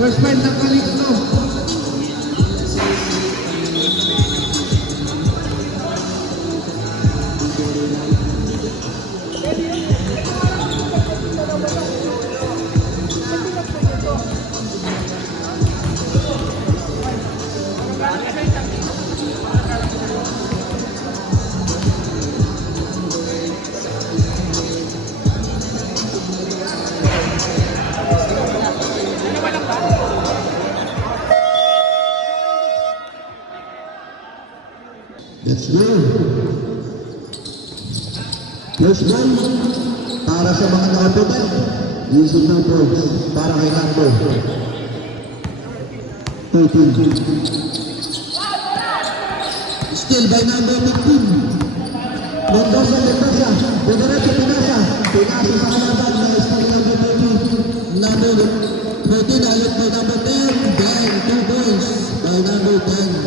First point ng kali ito. Let's go. First ball para sa mga nakaputay. Using numbers para kay number 13. Still by number 15. Mendoza. Diretso Pinasa sa kalaban na still number 13. Number 13 ayot by number 10. Then 2 points by number 10.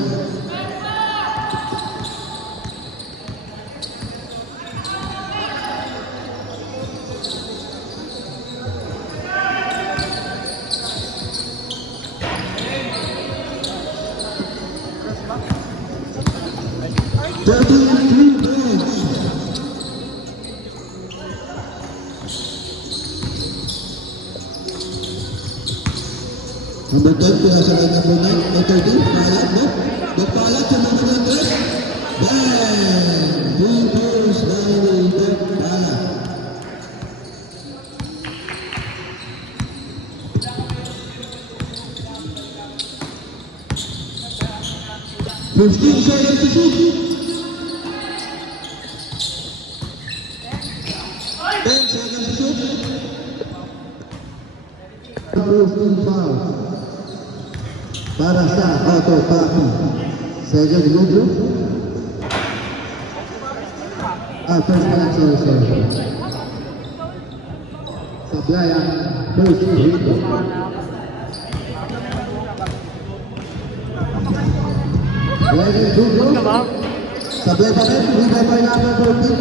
Number 10, kaya sa line number 9, number 13, palat, no? Nagpalat sa number 9, bang! 3 points by number palat. Fifteen seconds to shoot. 10 seconds to shoot. 15 foul. Para sa auto copy. Second good. First one, sorry. Supply first good. Second good. Supply pa rin, rebound by number 14.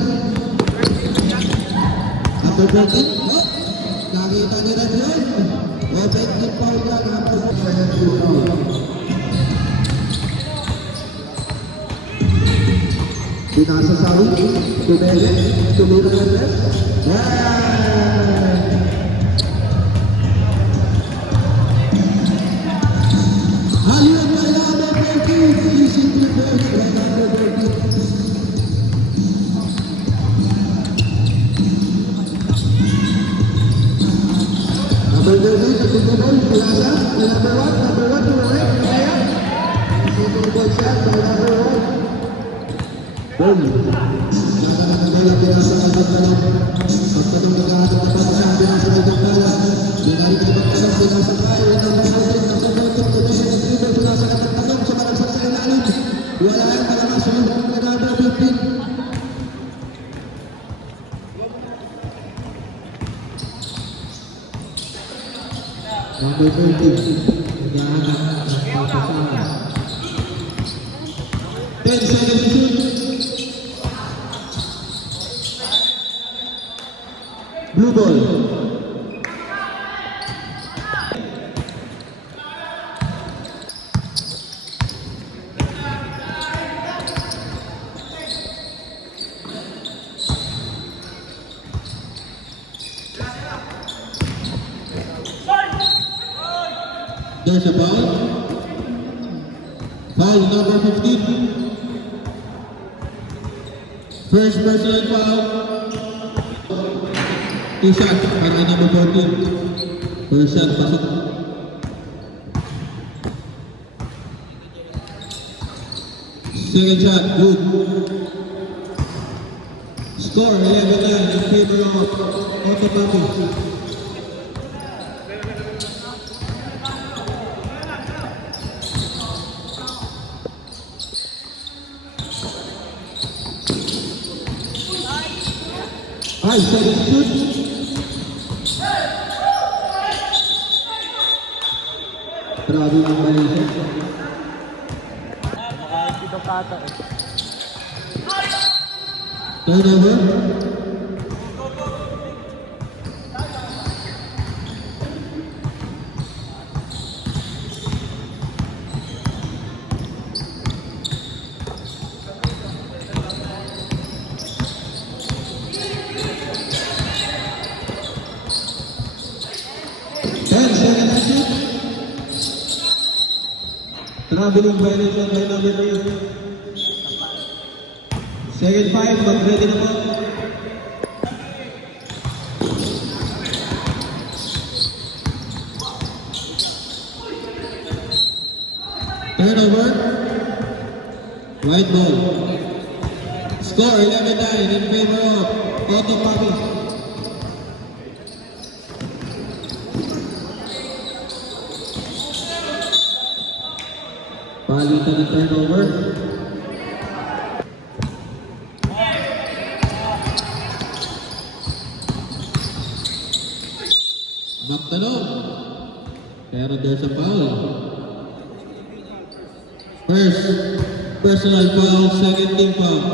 Number 14, nakita ni Red yun. Offensive foul na number 14. Pinasa sa rin, tumira ng left. Haliyot by number 14, using reverse by number 14. Number 13, second ball, Pinasa, number 1 to the right, kaya. Second ball shot by number 1. Boom! Nakakagala Pinasa ang pagkalang. Pagkalang nag-ahatap na para sa Pinasa ay pagkalang. Binari ka pagkalang Pinasa kayo. Number 14, nasa bottom to the head. Dribble Pinasa ka pagkalang sa marang sa ilalim. Wala ang kalamas ng number 15. Number 13, nag-aanap ng papasahan. 10 seconds to shoot. Blue ball. There's a foul. Foul number 15. First personal foul. 2 shots para number 14. First shot pasok. Second shot good. Score 11-9 in favor of Auto Papi. 5-second shoot. Grabe yung violation. Ito kata eh. Turnover. Traveling violation by number 3. Second 5, mag-ready na po. Turnover. White ball. Score 11-9 in favor of Otto Papi. Palitan ng turnover. Magtanong. Pero there's a foul. First, personal foul, second team foul.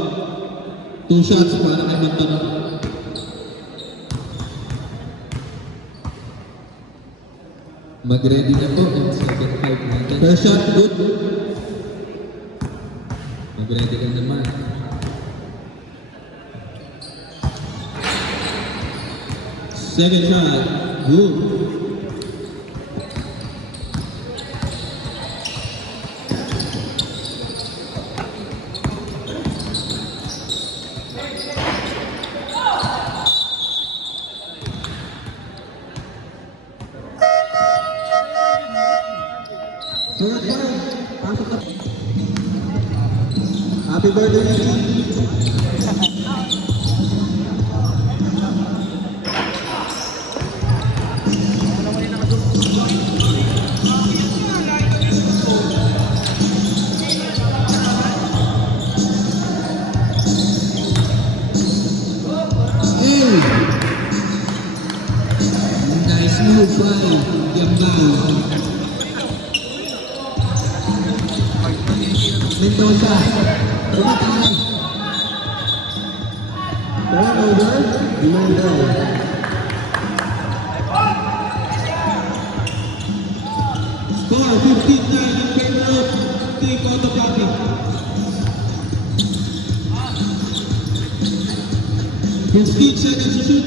2 shots para kay Magtanong. Mag-ready na po ang second 5 natin. First shot, good. Mag-ready ka naman. Second shot, good. Third shot, pasok na. Happy birthday, Nicky. Nice move by Gambao. Mendoza. Tumatay. Turnover. Mendel. Score 15-9 in favor of Team Otto Papi. Fifteen seconds to shoot.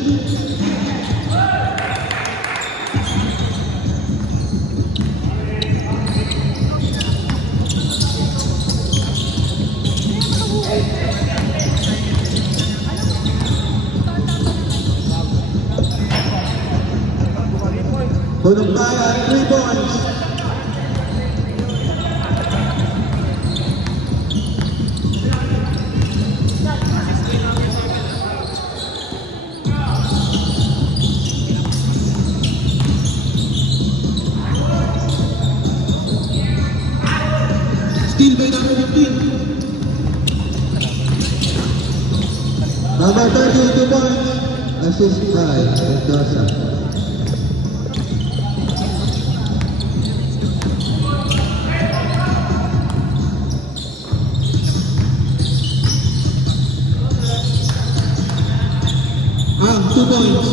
Tulog tayo at 3 points. Steal by number 15. Number 30, 2 points. Assist by Mendoza. Ah, 2 points.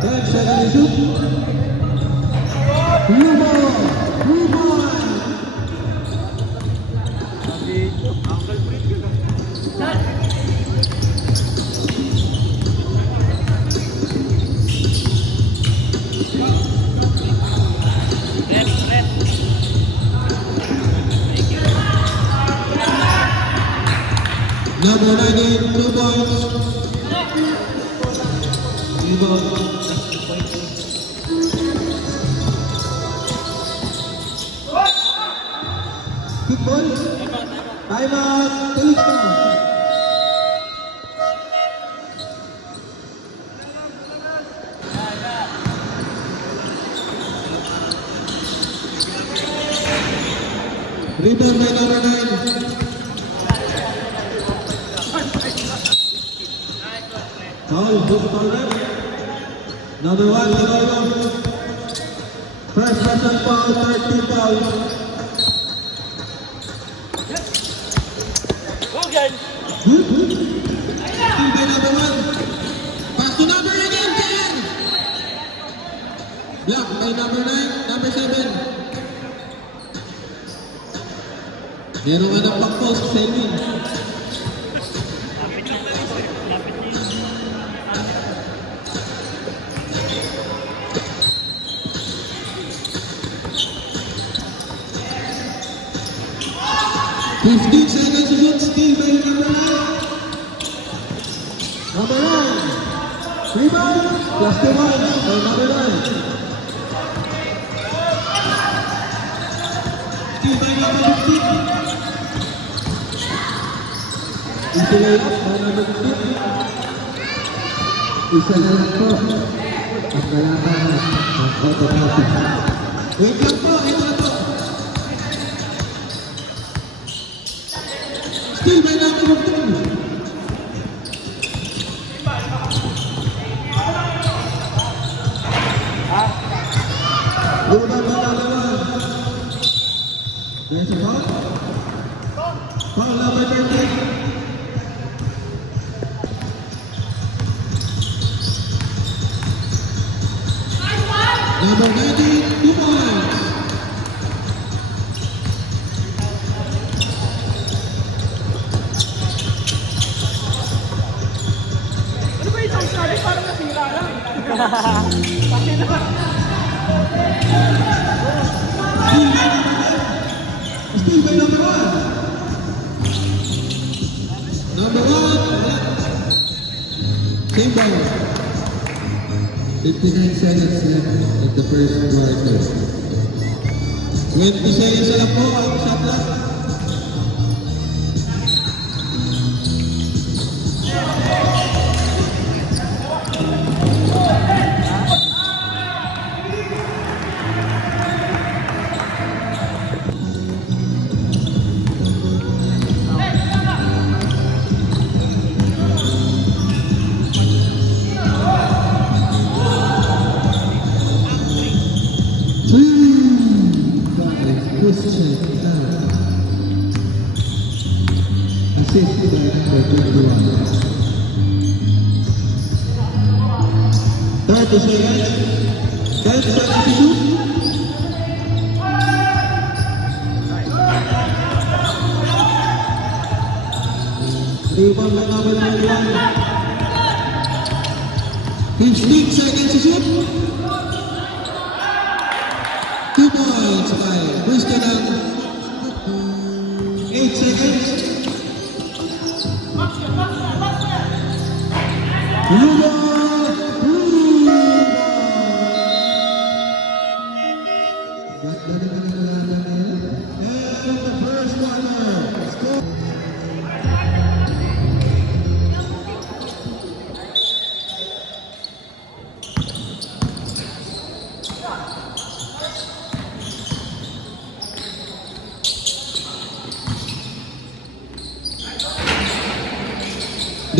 Then second shoot. Rubo. Number 98, 2 points. Rebound. Good ball. Time out. Tulis na. Foul, book foul red. Number 1, Tinoyo. First person foul, third team foul. Steal by number 1. Pass to number again, Ken! Block by number 9, number 7. Meron nga ng back-post, Selwyn. Fifteen seconds to shoot, steal by number 9. Number 9. Rebound. Plus 2 points by number 9. Steal by number 15. Easy layup by number 15. Isa na lang po. Ang kalaban ng automatic. Wait lang po, ito na po. Steal by number 15. Rebound by number 1. There's a foul. Foul number 13. Number 19, 2 points. Ano ba yung sabi? Parang nasira lang. Steal by number 1. Number 1, wala. Same ball. 59 seconds left at the first quarter. 20 seconds na lang po ang shot clock. Christian assist by number 21. 30 seconds. 10 seconds to shoot. Rebound by number 91. 15 seconds to shoot. 2 points by Christian. 8 seconds. Luba! And the first quarter. Score.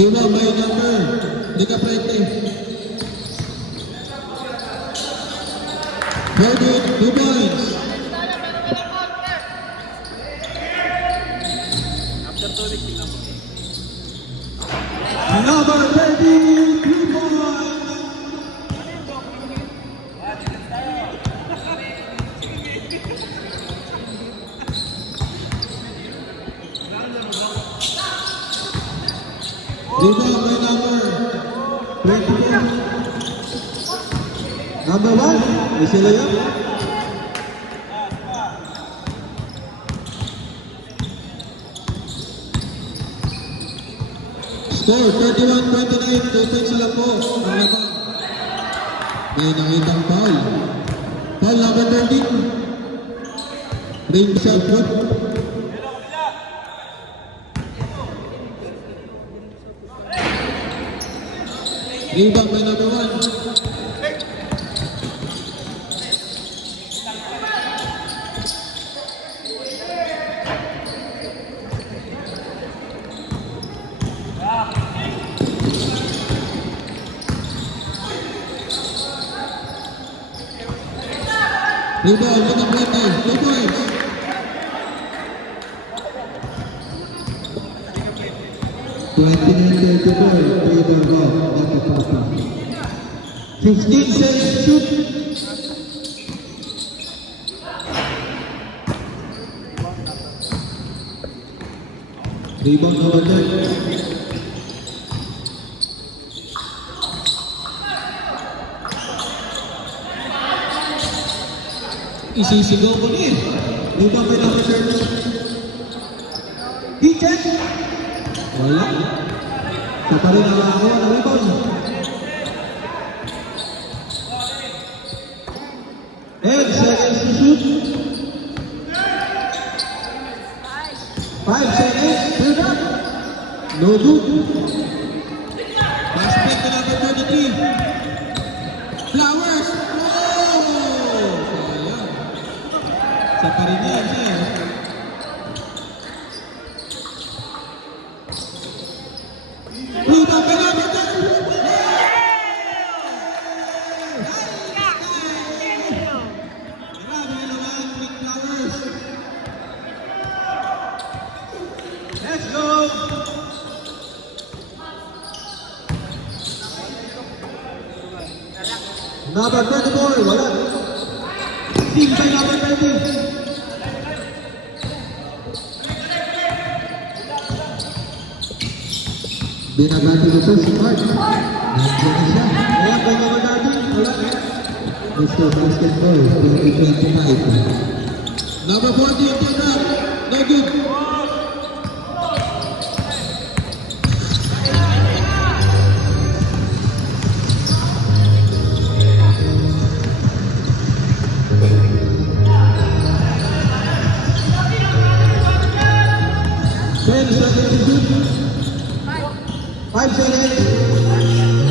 Lima by number, di ka prete. Credit, 2 points. Number 30, 3 points. Rebound by number 24. Number 1, easy layup. Score 31-29, 2 points lang po ang labang. May nakitang foul. Foul number 13. Ring shot good. Rebound by number 1. Rebound, Lutang Puente. 2 points. Favor of Otapapa. 15 seconds shoot. Rebound number 10. Isisigaw ko niya. Rebound by number 30. Hitchet. Wala. Siya pa rin nakakakuha ng rebound. 10 seconds to shoot. 5 seconds. Put up. No good. Basket to number 33. Flowers. Oh! Sayang. Sa pa rin yan. Rebound by number 33. Grabe naman, Nick Flowers. Let's go! Number 24. Wala. Team by number 20. Binabati nito si Mark. Nandiyan na siya. Kaya kung number 30. Wala. Mr. Basketball 2025. Number 14, Kendra. No good. Five seconds.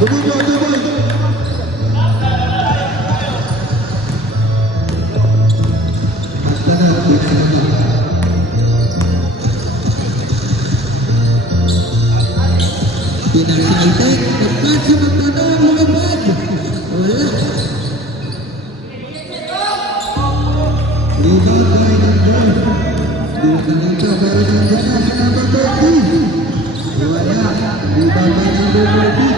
Lubuto, Duboy. Basta na, basta na. Pinasiitek. Pagkat sa magtanong, lumabad. Wala. Rebound by number. Dito na ito, pero nandiyan na si number 30. Wala. Rebound by number 30.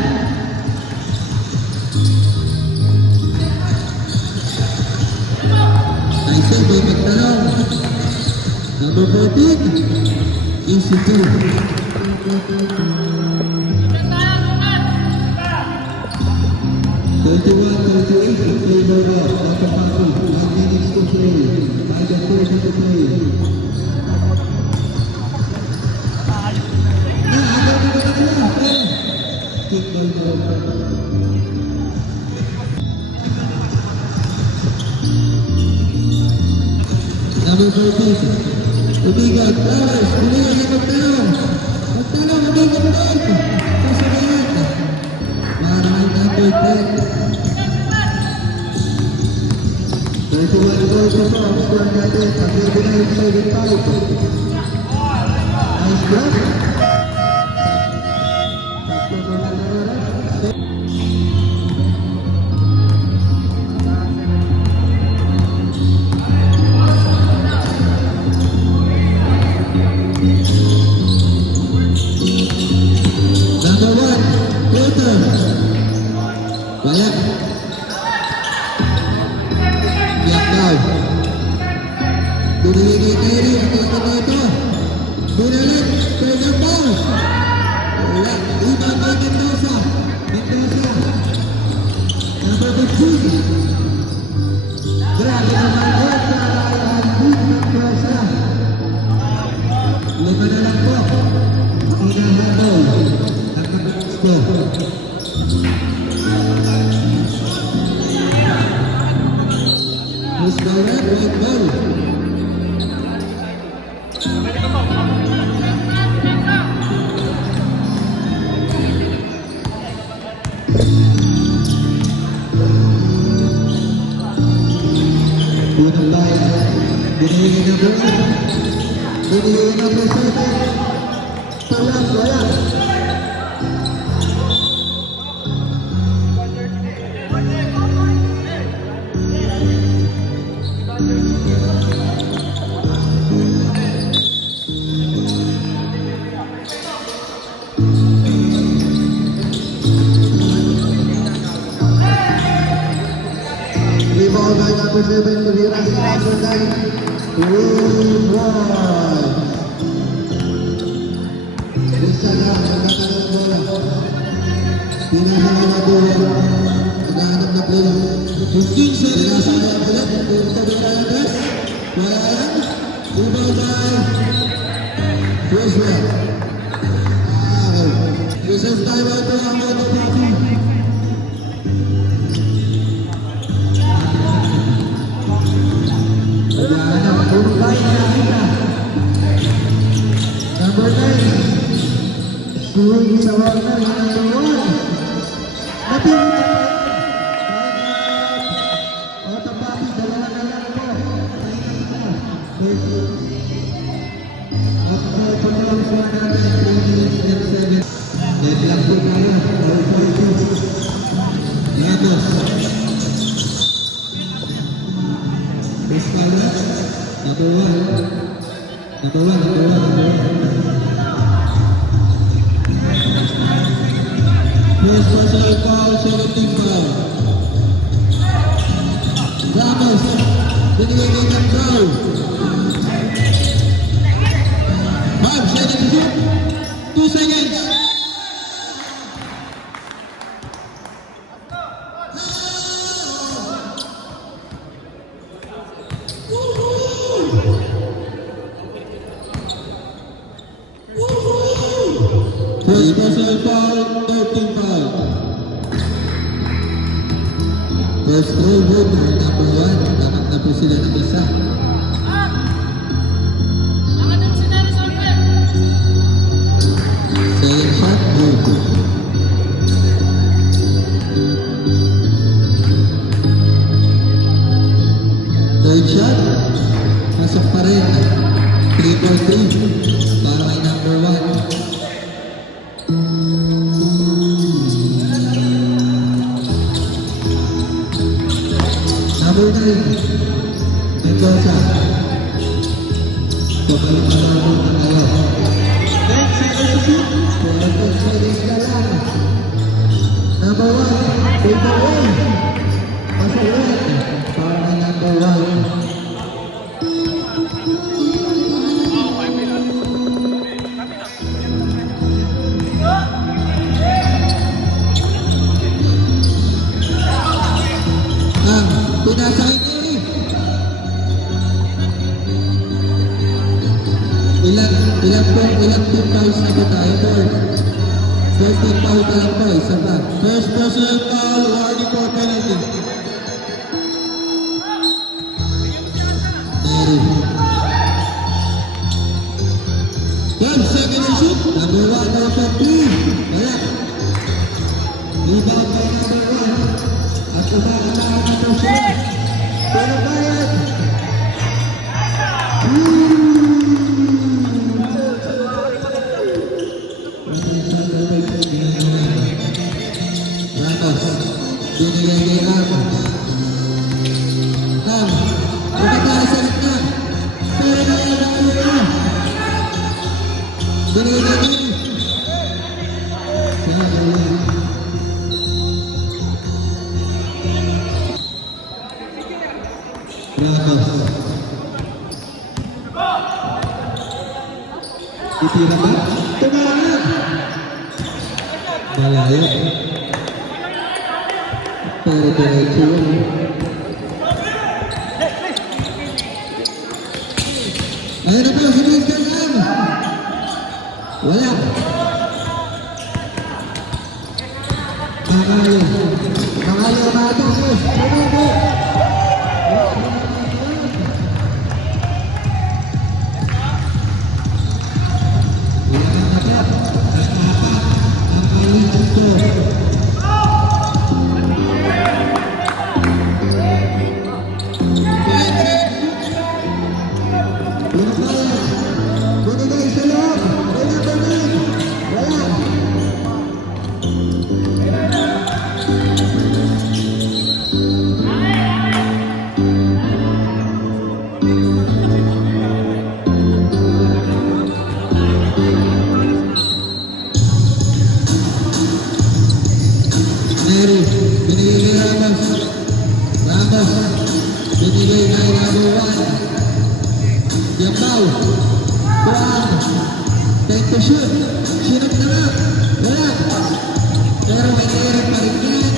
Nice save by Magtanong. Number 14. Easy two. 31-38 in favor of Otapapa. 1 minute to play. By the 30 to play. Kick ball now. Number 14. Ubigat. Flowers. Ubigat na Magtanong. Magtanong. Ubigat na. Kasabayan. Para ang number 10. 31 goals na po ang score natin. Sa 39-75. Nice job. Number 1. Filter. Wala. Yak daw. Binigay kay Kyrie. Ang ito na ito. Binalik. Pwede pa. Wala. Rebound kay Mendoza. Mendoza. Number 15. Grabe naman yun sa Alvin Mendoza. Lima na lang po. Hinahabol ang gusto. Miss Bauer. White ball. Unang bayan. Binigay na buwan. Binigay na po sa atin. Talang wala. Wala yan. Rebound by Joshua. Okay. Reserve time out to ang Moto Papi. Ayan, ang bumbay na kita. Number 9. Swing sa corner, number 1. Napili. Moto Papi, dalawa na lang po. Okay, pagkalang sa natin, 3 minutes and 7. Deadlock po tayo. All 42. Ramos. Escala. Number 1. Number 1. First personal foul, 17 foul. Ramos. Binigay kay Cambrao. 5 seconds to shoot. 2 seconds. First personal foul, 13 foul. First throw good, number 1. Dapat na po sila ng isa. Second shot, good. Third shot, pasok pa rin. 3-4-3 para kay number 1. Number 9, Mendoza. Pagkakalaro na kayo. 10 seconds to shoot. 12 seconds na lang. Number 1, take away. Pasawin. Para kay number 1. Pinasakit niya ilang team fouls na ba tayo, Lord? First team foul pa lang po, isa pa. First personal foul, warning for penalty. Neri. 12 seconds to shoot. Number 1, number 2. Kaya. Rebound by number 1. At kumakataan na po siya. Pero bayad. Ramos. Binigay kay Ramos. Nakataas sa gitna. Pero nakataas na. Binigay kay Neri. Siya gawin. Ramos. Titira ba? Tumahan! Malayo. Pero diretso yun. Ayun na po, si Mr. Lam. Wala. Mangayo. Mangayo natin. Tumahan! Binigay kay number 1. Yapaw. Kuwang. Take the shoot. Sinot na nga. Wala. Pero may kaya pa rin yan.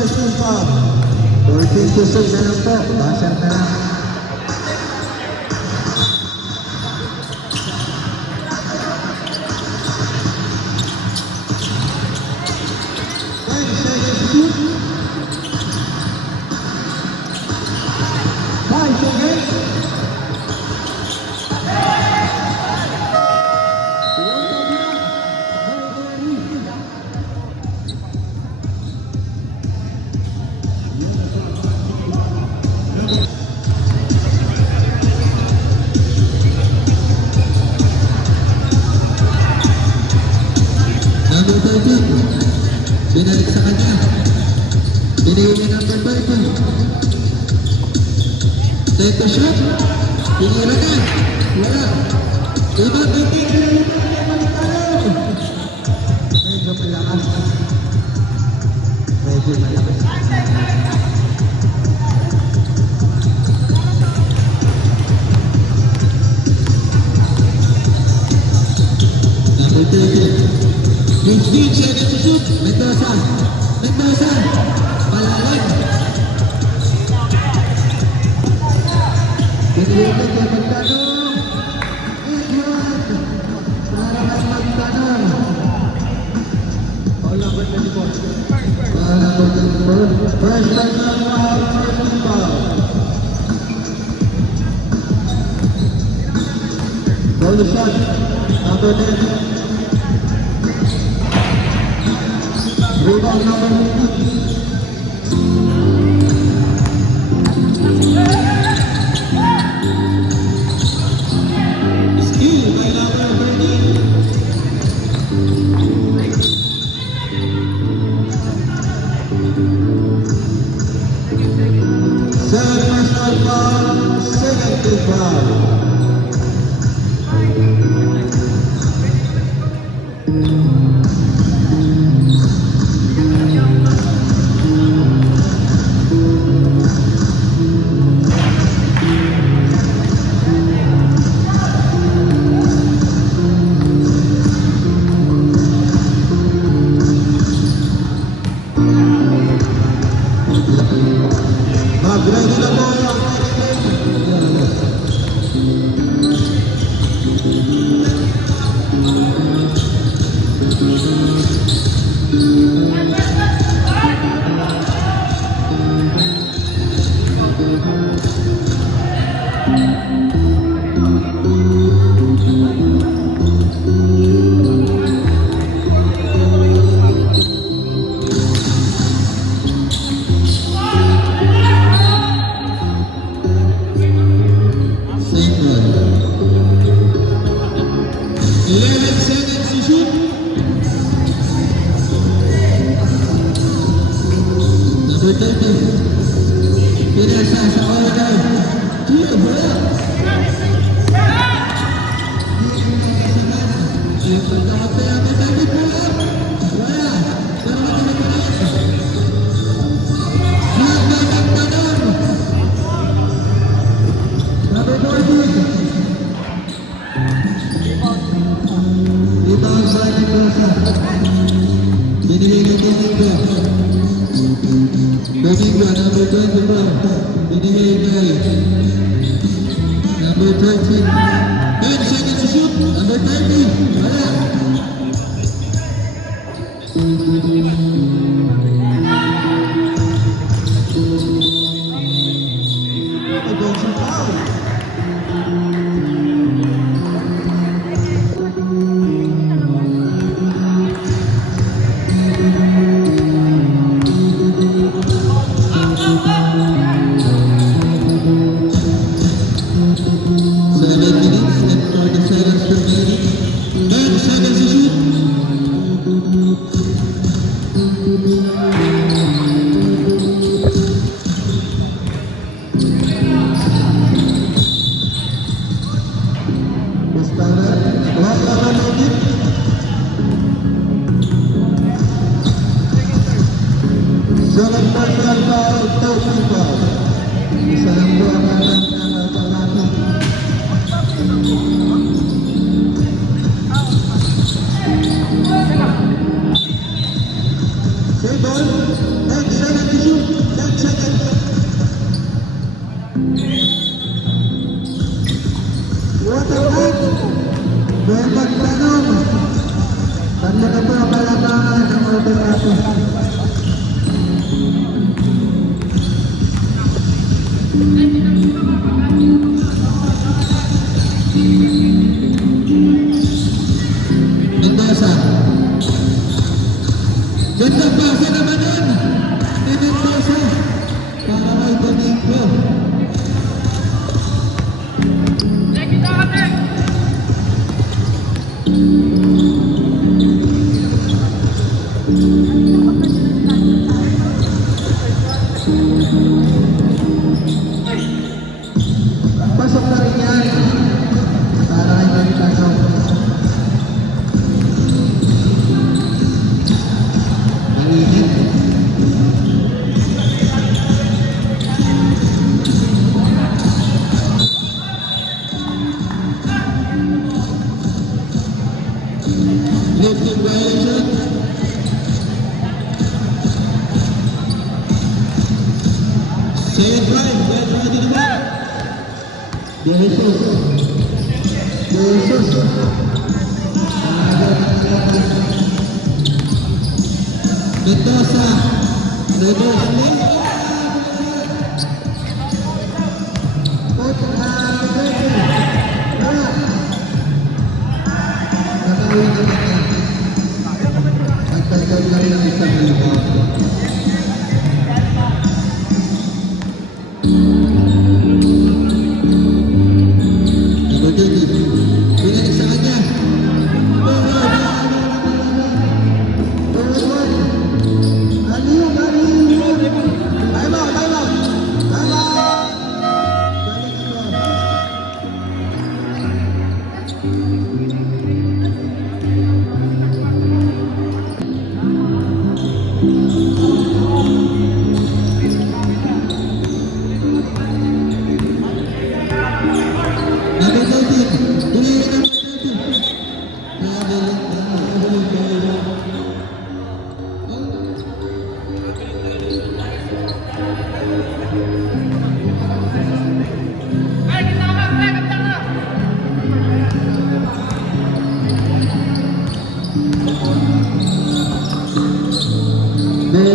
personal foul. 14-6 na lang po. Basher na lang. Number 13, binalik sa kanya. Binigay niya number 13. Take the shot. Pinira na. Wala. Iba, medyo malakas. Medyo malakas. Number 13. 15 seconds to shoot. Mendoza. Mendoza. Palalag. Pinilipat kay Magdano. Edward. Para kay Magdano. All over 24. All over 24. First personal foul. Personal foul. Goal shot. Number 10. Rebound number 15. Steal by number 13. Second personal foul, second team foul. Mag-ready na po yung Pinasa sa order. Dito bola. Yung pagkakapay ang matagit bola. Wala. Pero matagit bola. Nagbagang tanong. Number 40. Rebound sa Mendoza. Binigay ng Domingo. Domingo, number 24. Binigay kay number 13. 10 seconds to shoot. Number 30. Wala. Offensive foul. Second personal foul, personal foul. Isa lang po ang natin. Save ball, 10 seconds. labangan ng Alberto. Mendoza. Ganda pasa naman nun ni Mendoza para kay Domingo. Pasok na rin yan para kay Mendoza. Mainit. Lifting violation. Second drive, right to the back. De Jesus. Mendoza. Pinalik sa kanya. Number 13. Pinili number 13.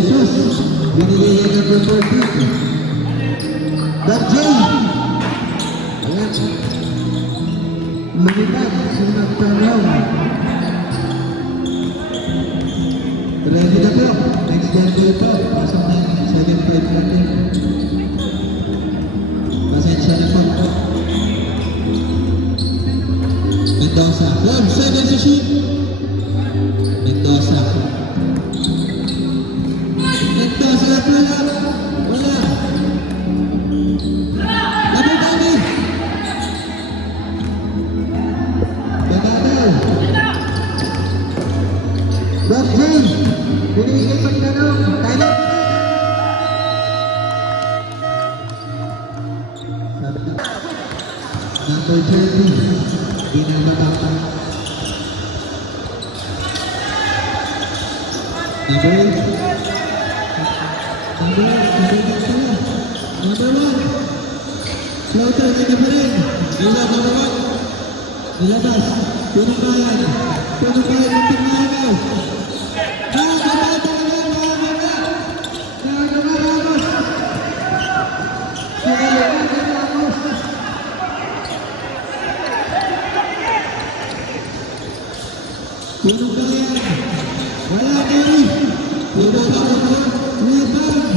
Jesus. Binili niya number 14. Darjay. Ayan. Lumipad si Magtanong. Ready na po. Next game po ito. Pasok na 7-5 natin. Pasensya na po. Mendoza. 1-7 sa shoot. Mendoza. Mendoza na po lang. Wala. Labay-tabi. Bob James, binigay pagtanong, kaya number 30, binabata. Number 8, number 1, floater na pa rin, number 1, nilabas, pinubayan ng Tinglaga. Pinubayan. Wala kami. Pinubayan. Rebound.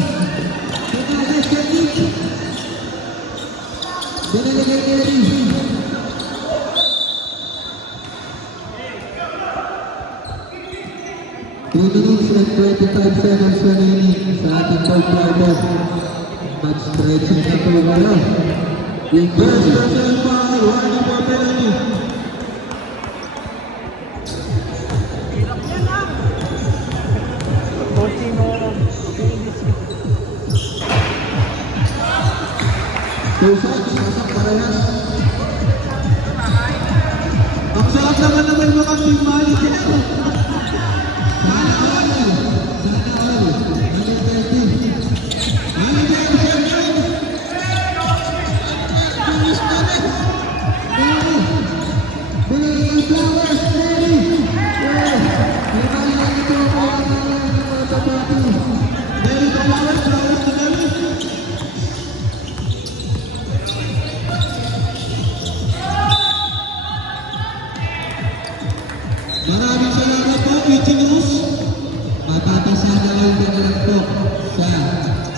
Pinalas ka rin. Pinalagay ka rin. Minutes and 25 seconds remaining sa ating fourth quarter. Mag-stretching na po kayo. First person foul, warning for penalty. Two shots, pasok parehas. Ang sarap naman mga team manager. Sana all. Number 13. Billy Flowers, ready. party. Nelly, flowers to Nelly. Maraming salamat po, Itching News. Mapapasada kayo na lang po sa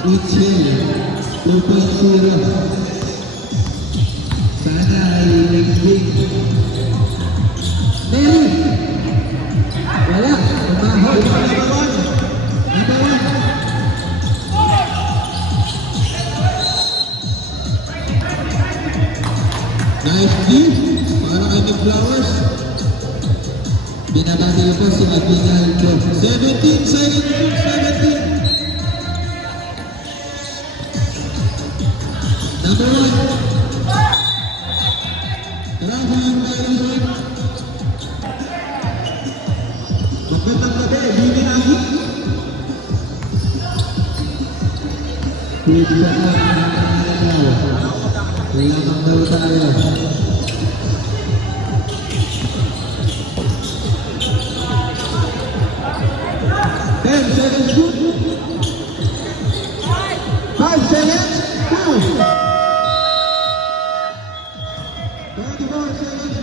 Itching 2.0. Sana ay next week. Nelly! Wala, umahol. Number one. Number one. Nice D. Para kay Nick Flowers. Binabati ko po si Aguinaldo. 17 seconds. 17. Number one. Grabe yung Nelly. Magandang gabi, Bini Nagi. Pwede ba ang nangyayari? Wala mang daw tayo. Ten seconds shoot. 5 seconds. 2. 24 seconds.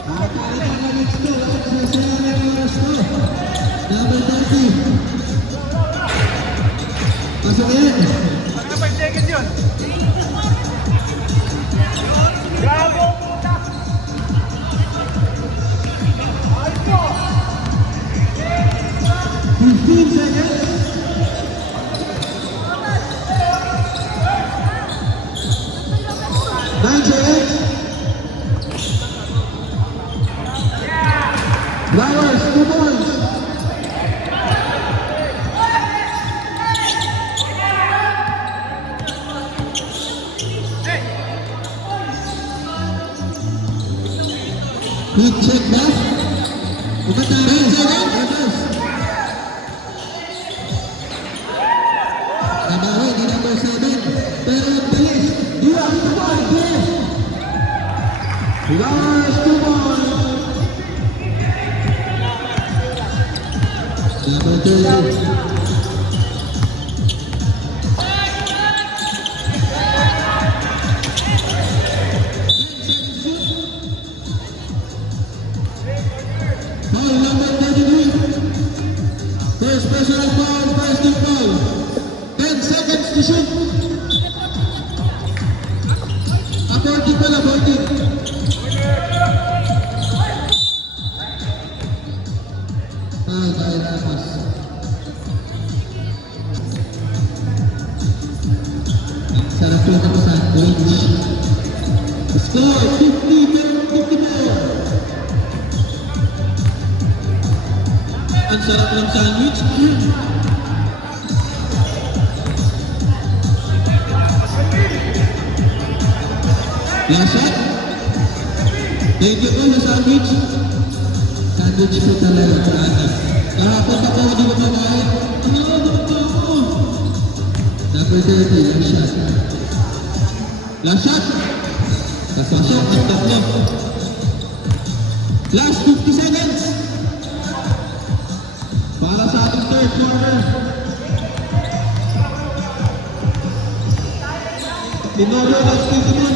Nakakalitan na next to. At sasaya na yung oras to. Number 30. Pasok yan. Ano 5 seconds yun? Bravo! 15 seconds. 9 seconds. Flowers, 2 points. Quick check na. Umatay. 10 seconds. Nabawi ni number 7. Pero ang bilis. Dia, 2 points. Flowers, 2 points. Number 30. Foul number 33. First personal foul, first team foul. 10 seconds to shoot. 40 pala, 40. Foul kay Ramos. Sarap yung ako sandwich. Score 50 pero 54. Ang sarap ng sandwich. Last shot. Thank you po sa sandwich. Sandwich po talaga. Kahapon ako, hindi ko makain. Ano, bakit ako? Number 30, yung shot. Last shot. Pasok. Pasok ang tatlo. Last 50 seconds. Para sa ating third quarter. Tinorio at Kisimon.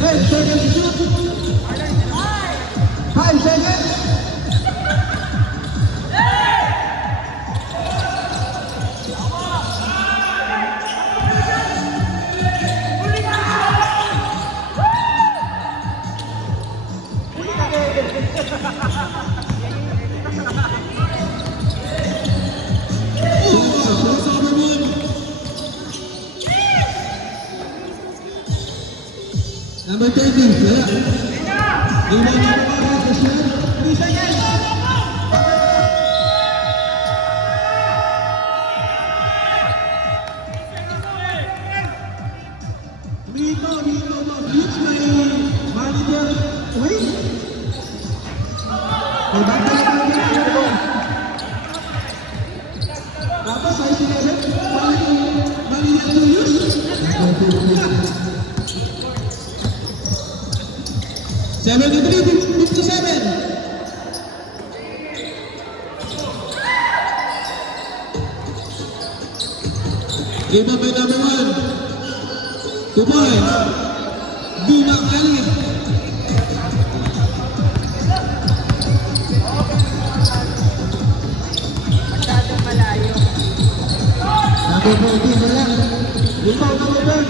10 seconds shoot. 5 seconds. Number 30, wala. Iwan na po ang kasyan. 3 seconds. Mito, please, may manager. Wait. May banta na tayo dito. Tapos, ay sinasip. Manager to use. Number 50. 73, 57. Give up by number 1. Kuboy. Buma Khalid. Masyadong malayo. Number 14 na lang. Lipaw na Ruben.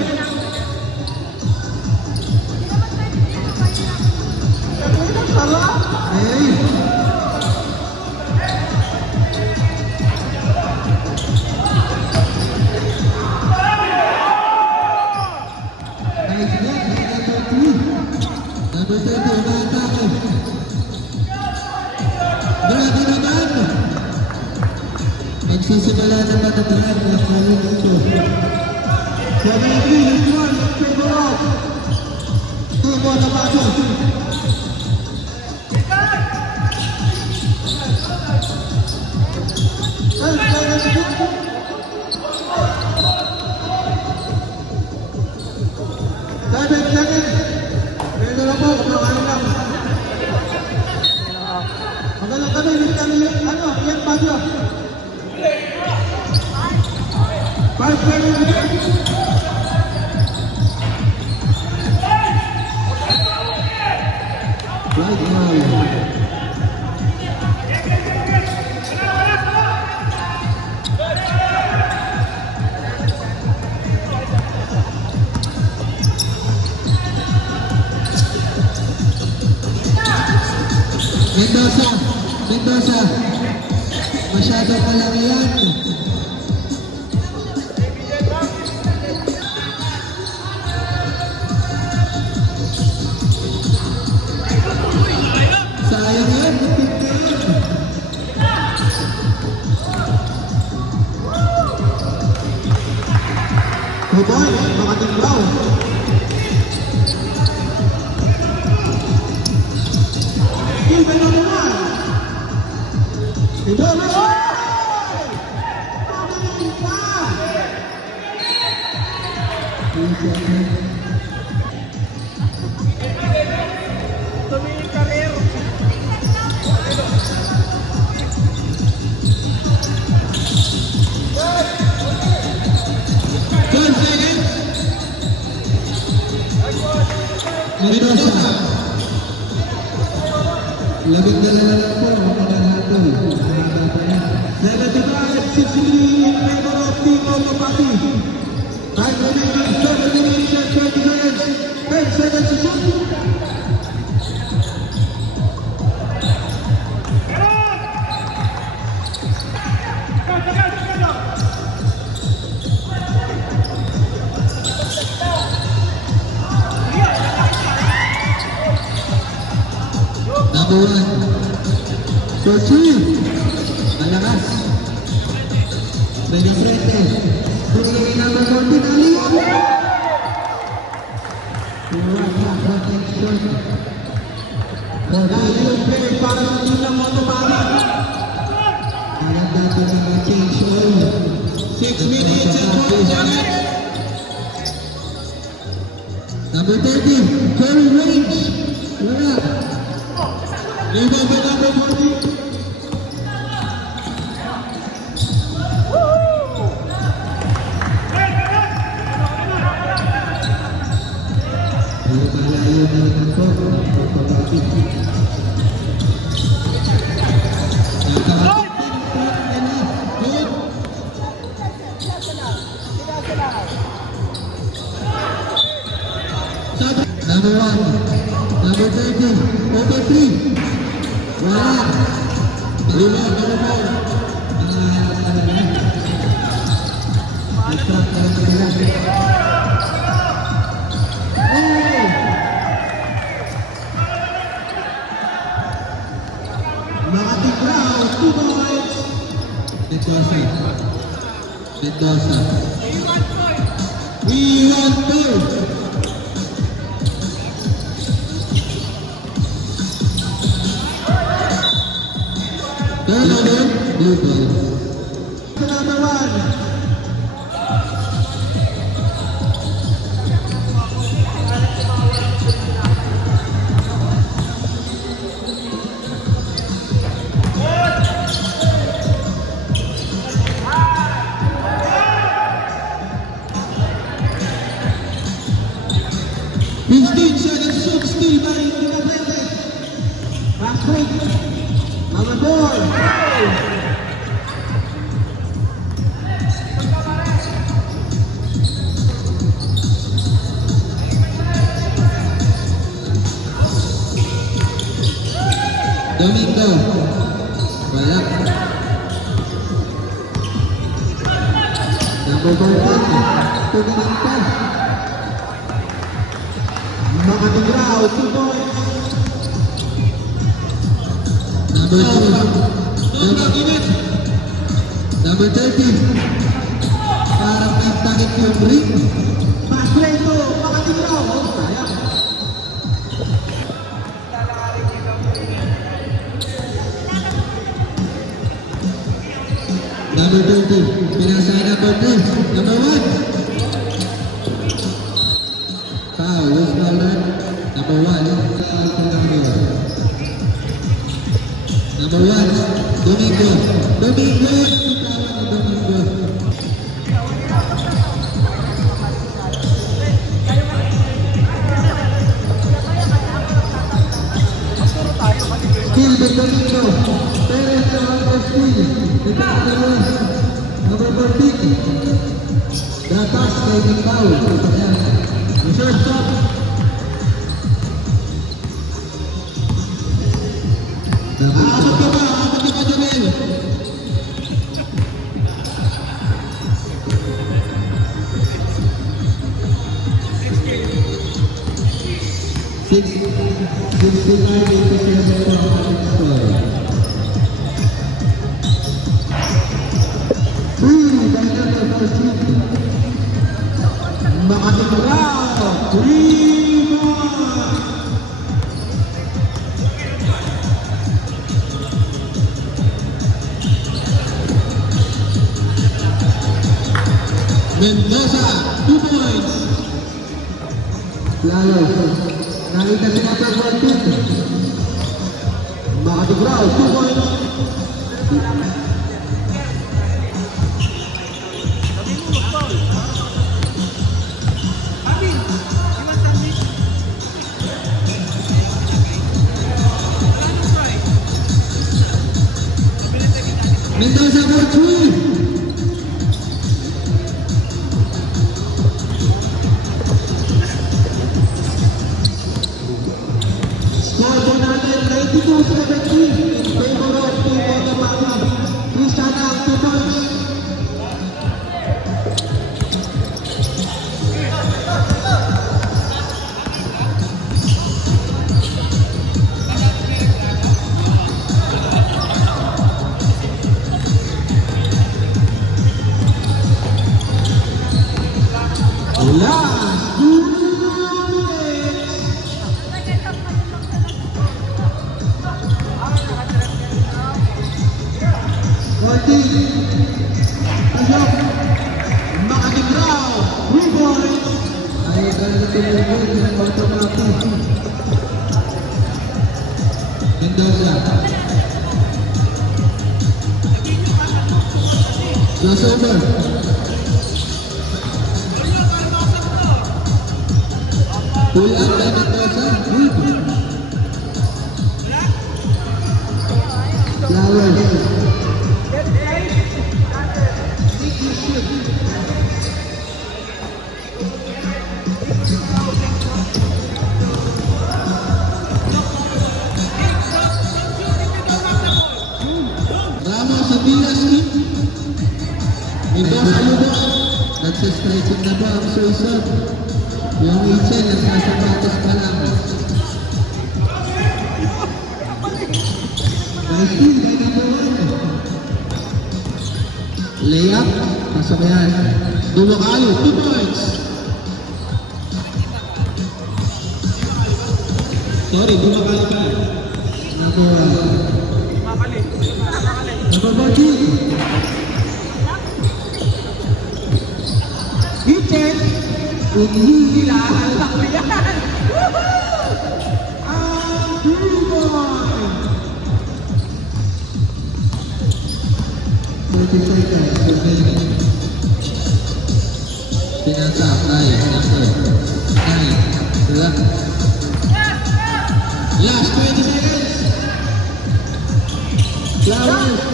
Hey. Nice block by number 2. Number 30, umaatake. Grabe naman. Magsisimula na matatahan ng kaling ito. 73, let's run, let's take her off. Tubo na pasok. Seven. Pero na po, kumakain lang. Magalang kami, ano, yan bagyo. 5 seconds. Right now. Mendoza. Masyado palaki yan. Sayang yan. Kuboy, makatimbaw. Skill by number 1. Ito na siya! Pagaling pa! Tumingin ka rin. Mendoza. Labing dala lang po, makakahatol. Mahaba pa yan. 75-63 in favor of Team Olopati. Time remaining 7 minutes and 20 seconds. 10 seconds to shoot. Number 1. Sochi. Malakas. Medyo frente. Bumili number 14. Aliwan. Wala protection. Dahil yung play para sa team ng Olopati. Alam natin na mag-change oil. 6 minutes and 20 seconds. Number 30. Curry range. Wala. Rebound by number 40. Ayaw malayo na naman po. Pagpapakit. Number 1. Number 30. Over 3. Wala. Rebound, number 4. Extract na lang nila. Nakatigraw, 2 points. Mendoza. We want gold. Turnover. Blue ball. Number 1. Last break. Number 4. Domingo. Wala. Number 14. Domingo. Mga tigraw, 2 points. Number 2. Number 13. Parang nagtakip yung ring. Pass play to, mga tigraw. Oh, sayang. Number 13, pinasa ay number 3, number 1. Foul, loose ball run, number 1. Number 1, Domingo. Domingo, bitawan ni Domingo. Kill by Domingo. Perez na number 3. Number 14. Datas kay Nimbao. Reserve stop. Aabot ka ba, Jamel? Six, 69-87 Makatigraw, 3 more. Mendoza, 2 points. Lalo, nakita si number 14. Makatigraw, 2 points. Mendoza for 3. Score po natin 92-73 in favor of Team Cotabato. Cristana, 2 points. Last 2 minutes. Pasok. Makatigraw. 3 points. Ay, ganito tumulong ng Cotabato. Mendoza. Last over. Pull up by Mendoza. Good. Flowers. Ramos sa Villas Team. Mendoza lubos. Nagsistretching na ba ang suisot? Yung Mitchell, nagsasapatos pa lang. Nice team, by number 1. Layup, pasok yan. Dumakayo, 2 points. Sorry, dumakayo pa. Number 1. Number 14. Mitchell. Nila, alam ko yan! Ang 3 points! 30 seconds remaining. Pinasap ay number 9. Last 20 seconds! Flowers.